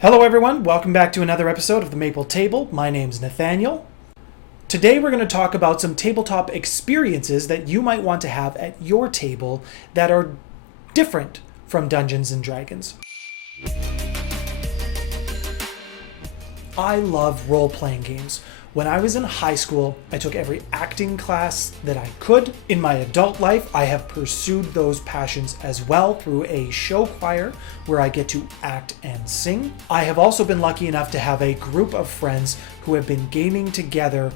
Hello everyone, welcome back to another episode of the Maple Table. My name's Nathaniel. Today we're going to talk about some tabletop experiences that you might want to have at your table that are different from Dungeons and Dragons. I love role-playing games. When I was in high school, I took every acting class that I could. In my adult life, I have pursued those passions as well through a show choir where I get to act and sing. I have also been lucky enough to have a group of friends who have been gaming together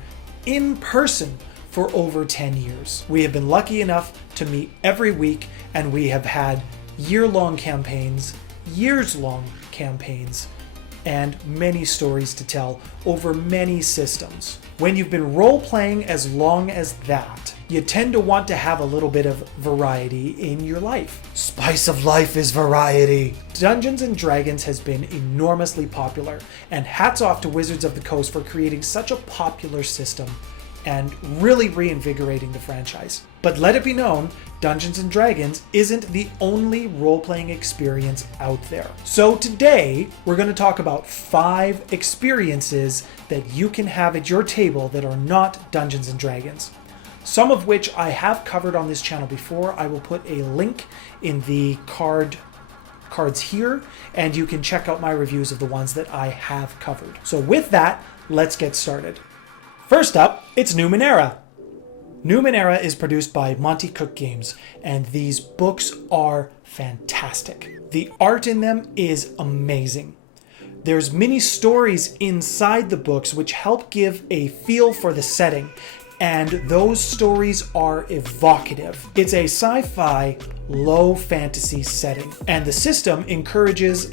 in person for over 10 years. We have been lucky enough to meet every week, and we have had year-long campaigns, years-long campaigns, and many stories to tell over many systems. When you've been role-playing as long as that, you tend to want to have a little bit of variety in your life. Spice of life is variety. Dungeons and Dragons has been enormously popular, and hats off to Wizards of the Coast for creating such a popular system and really reinvigorating the franchise. But let it be known, Dungeons & Dragons isn't the only role-playing experience out there. So today, we're going to talk about 5 experiences that you can have at your table that are not Dungeons & Dragons. Some of which I have covered on this channel before. I will put a link in the cards here, and you can check out my reviews of the ones that I have covered. So with that, let's get started. First up, it's Numenera. Numenera is produced by Monty Cook Games, and these books are fantastic. The art in them is amazing. There's mini stories inside the books which help give a feel for the setting, and those stories are evocative. It's a sci-fi, low fantasy setting, and the system encourages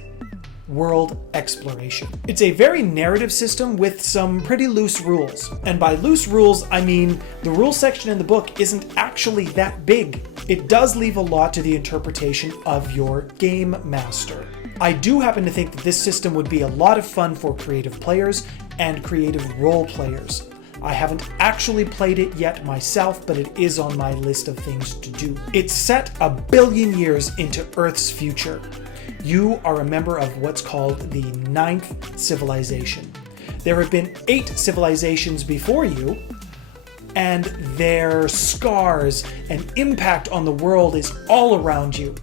world exploration. It's a very narrative system with some pretty loose rules. And by loose rules, I mean the rule section in the book isn't actually that big. It does leave a lot to the interpretation of your game master. I do happen to think that this system would be a lot of fun for creative players and creative role players. I haven't actually played it yet myself, but it is on my list of things to do. It's set 1 billion years into Earth's future. You are a member of what's called the 9th civilization. There have been 8 civilizations before you, and their scars and impact on the world is all around you.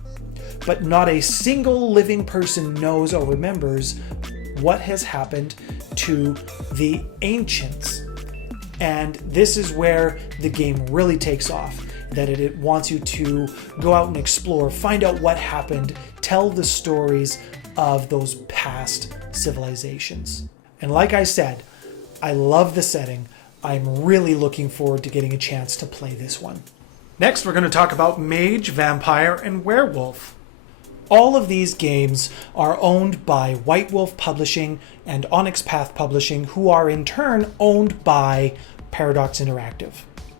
But not a single living person knows or remembers what has happened to the ancients. And this is where the game really takes off. That it wants you to go out and explore, find out what happened, tell the stories of those past civilizations. And like I said, I love the setting. I'm really looking forward to getting a chance to play this one. Next, we're going to talk about Mage, Vampire, and Werewolf. All of these games are owned by White Wolf Publishing and Onyx Path Publishing, who are in turn owned by Paradox Interactive.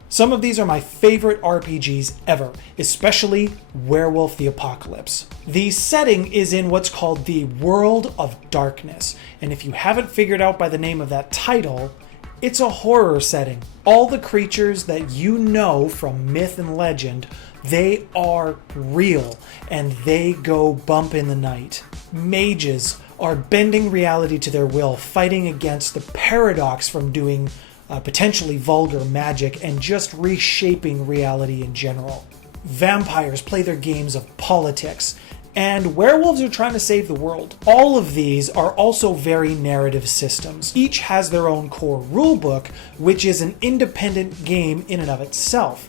Some of these are my favorite RPGs ever, especially Werewolf the Apocalypse. The setting is in what's called the World of Darkness, and if you haven't figured out by the name of that title, it's a horror setting. All the creatures that you know from myth and legend, they are real, and they go bump in the night. Mages are bending reality to their will, fighting against the paradox from doing potentially vulgar magic and just reshaping reality in general. Vampires play their games of politics, and werewolves are trying to save the world. All of these are also very narrative systems. Each has their own core rulebook, which is an independent game in and of itself.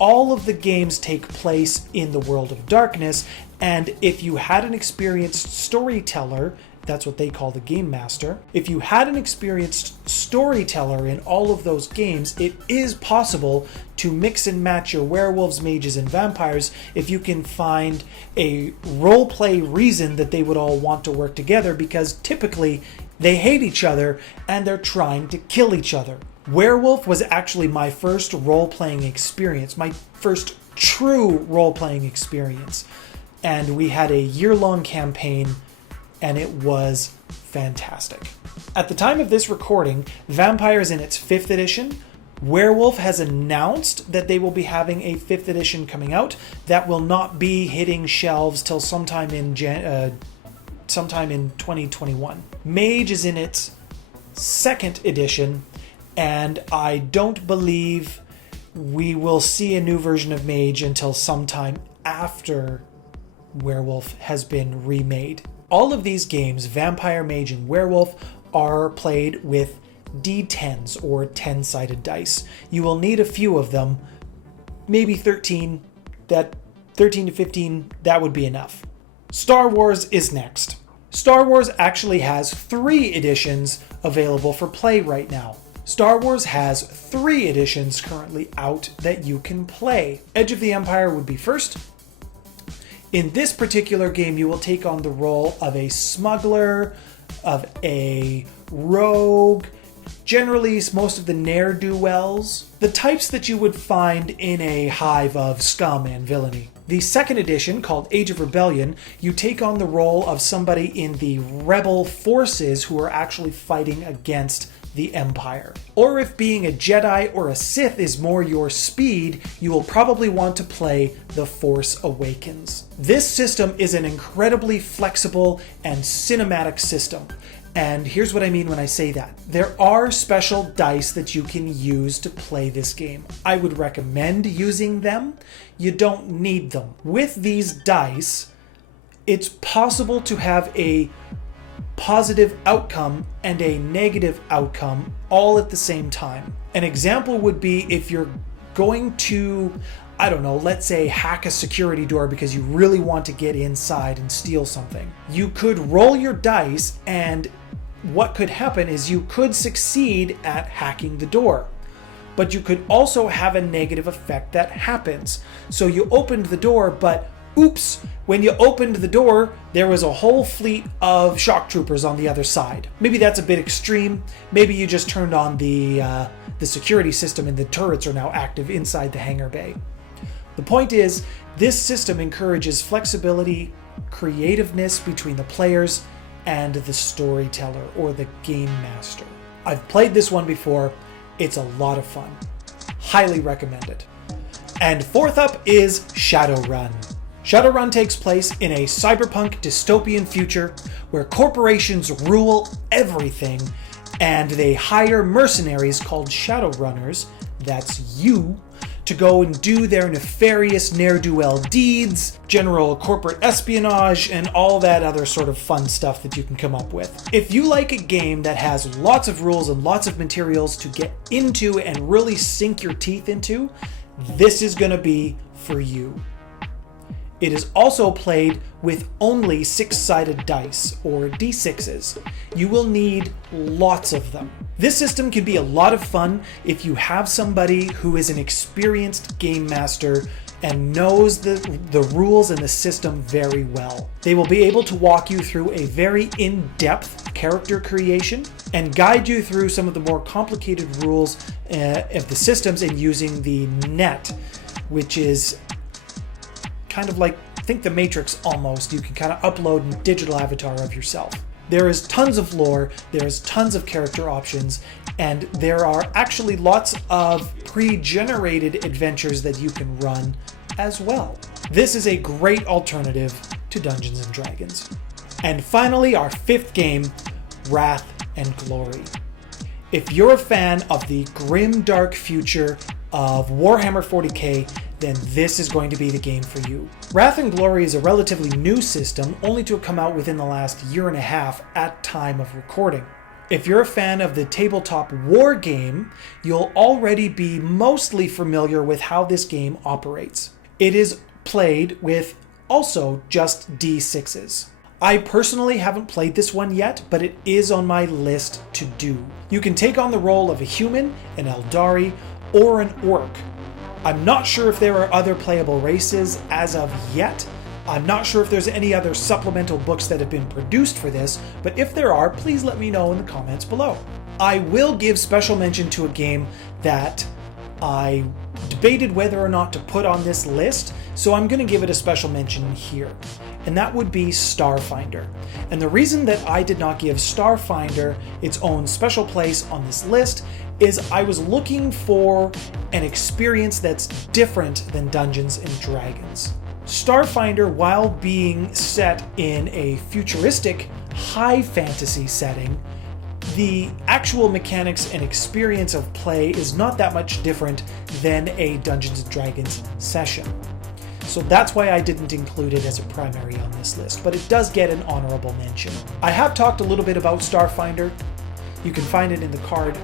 All of the games take place in the World of Darkness, and if you had an experienced storyteller, that's what they call the game master. If you had an experienced storyteller in all of those games, it is possible to mix and match your werewolves, mages, and vampires if you can find a roleplay reason that they would all want to work together, because typically they hate each other and they're trying to kill each other. Werewolf was actually my first role-playing experience, my first true role-playing experience. And we had a year-long campaign, and it was fantastic. At the time of this recording, Vampire is in its 5th edition. Werewolf has announced that they will be having a 5th edition coming out that will not be hitting shelves till sometime in out sometime in 2021. Mage is in its second edition, and I don't believe we will see a new version of Mage until sometime after Werewolf has been remade. All of these games, Vampire, Mage, and Werewolf, are played with D10s or 10-sided dice. You will need a few of them, maybe 13. That 13 to 15, that would be enough. Star Wars is next. Star Wars actually has 3 editions available for play right now. Star Wars has 3 editions currently out that you can play. Edge of the Empire would be first. In this particular game, you will take on the role of a smuggler, of a rogue, generally most of the ne'er-do-wells, the types that you would find in a hive of scum and villainy. The second edition, called Age of Rebellion, you take on the role of somebody in the rebel forces who are actually fighting against the Empire. Or if being a Jedi or a Sith is more your speed, you will probably want to play The Force Awakens. This system is an incredibly flexible and cinematic system. And here's what I mean when I say that. There are special dice that you can use to play this game. I would recommend using them. You don't need them. With these dice, it's possible to have a positive outcome and a negative outcome all at the same time. An example would be if you're going to, I don't know, let's say hack a security door because you really want to get inside and steal something. You could roll your dice, and what could happen is you could succeed at hacking the door. But you could also have a negative effect that happens. So you opened the door, but oops, when you opened the door, there was a whole fleet of shock troopers on the other side. Maybe that's a bit extreme. Maybe you just turned on the security system and the turrets are now active inside the hangar bay. The point is, this system encourages flexibility, creativeness between the players and the storyteller or the game master. I've played this one before. It's a lot of fun. Highly recommend it. And fourth up is Shadowrun. Shadowrun takes place in a cyberpunk dystopian future where corporations rule everything, and they hire mercenaries called Shadowrunners, that's you, to go and do their nefarious ne'er-do-well deeds, general corporate espionage, and all that other sort of fun stuff that you can come up with. If you like a game that has lots of rules and lots of materials to get into and really sink your teeth into, this is going to be for you. It is also played with only 6-sided dice, or D6s. You will need lots of them. This system can be a lot of fun if you have somebody who is an experienced game master and knows the rules and the system very well. They will be able to walk you through a very in-depth character creation and guide you through some of the more complicated rules of the systems in using the net, which is kind of like, think the Matrix almost. You can kind of upload a digital avatar of yourself. There is tons of lore, there's tons of character options, and there are actually lots of pre-generated adventures that you can run as well. This is a great alternative to Dungeons & Dragons. And finally, our fifth game, Wrath and Glory. If you're a fan of the grim, dark future of Warhammer 40k, then this is going to be the game for you. Wrath and Glory is a relatively new system, only to have come out within the last year and a half at time of recording. If you're a fan of the tabletop war game, you'll already be mostly familiar with how this game operates. It is played with also just D6s. I personally haven't played this one yet, but it is on my list to do. You can take on the role of a human, an Eldari, or an orc. I'm not sure if there are other playable races as of yet. I'm not sure if there's any other supplemental books that have been produced for this, but if there are, please let me know in the comments below. I will give special mention to a game that I debated whether or not to put on this list, so I'm going to give it a special mention here, and that would be Starfinder. And the reason that I did not give Starfinder its own special place on this list is I was looking for an experience that's different than Dungeons & Dragons. Starfinder, while being set in a futuristic high fantasy setting, the actual mechanics and experience of play is not that much different than a Dungeons & Dragons session. So that's why I didn't include it as a primary on this list, but it does get an honorable mention. I have talked a little bit about Starfinder. You can find it in the card.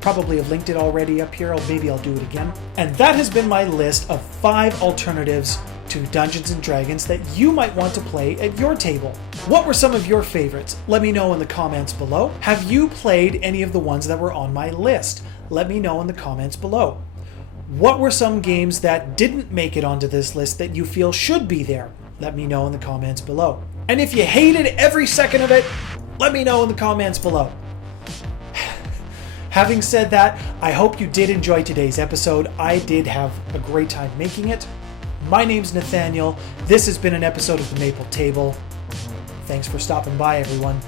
Probably have linked it already up here, or maybe I'll do it again. And that has been my list of 5 alternatives to Dungeons & Dragons that you might want to play at your table. What were some of your favorites? Let me know in the comments below. Have you played any of the ones that were on my list? Let me know in the comments below. What were some games that didn't make it onto this list that you feel should be there? Let me know in the comments below. And if you hated every second of it, let me know in the comments below. Having said that, I hope you did enjoy today's episode. I did have a great time making it. My name's Nathaniel. This has been an episode of The Maple Table. Thanks for stopping by, everyone.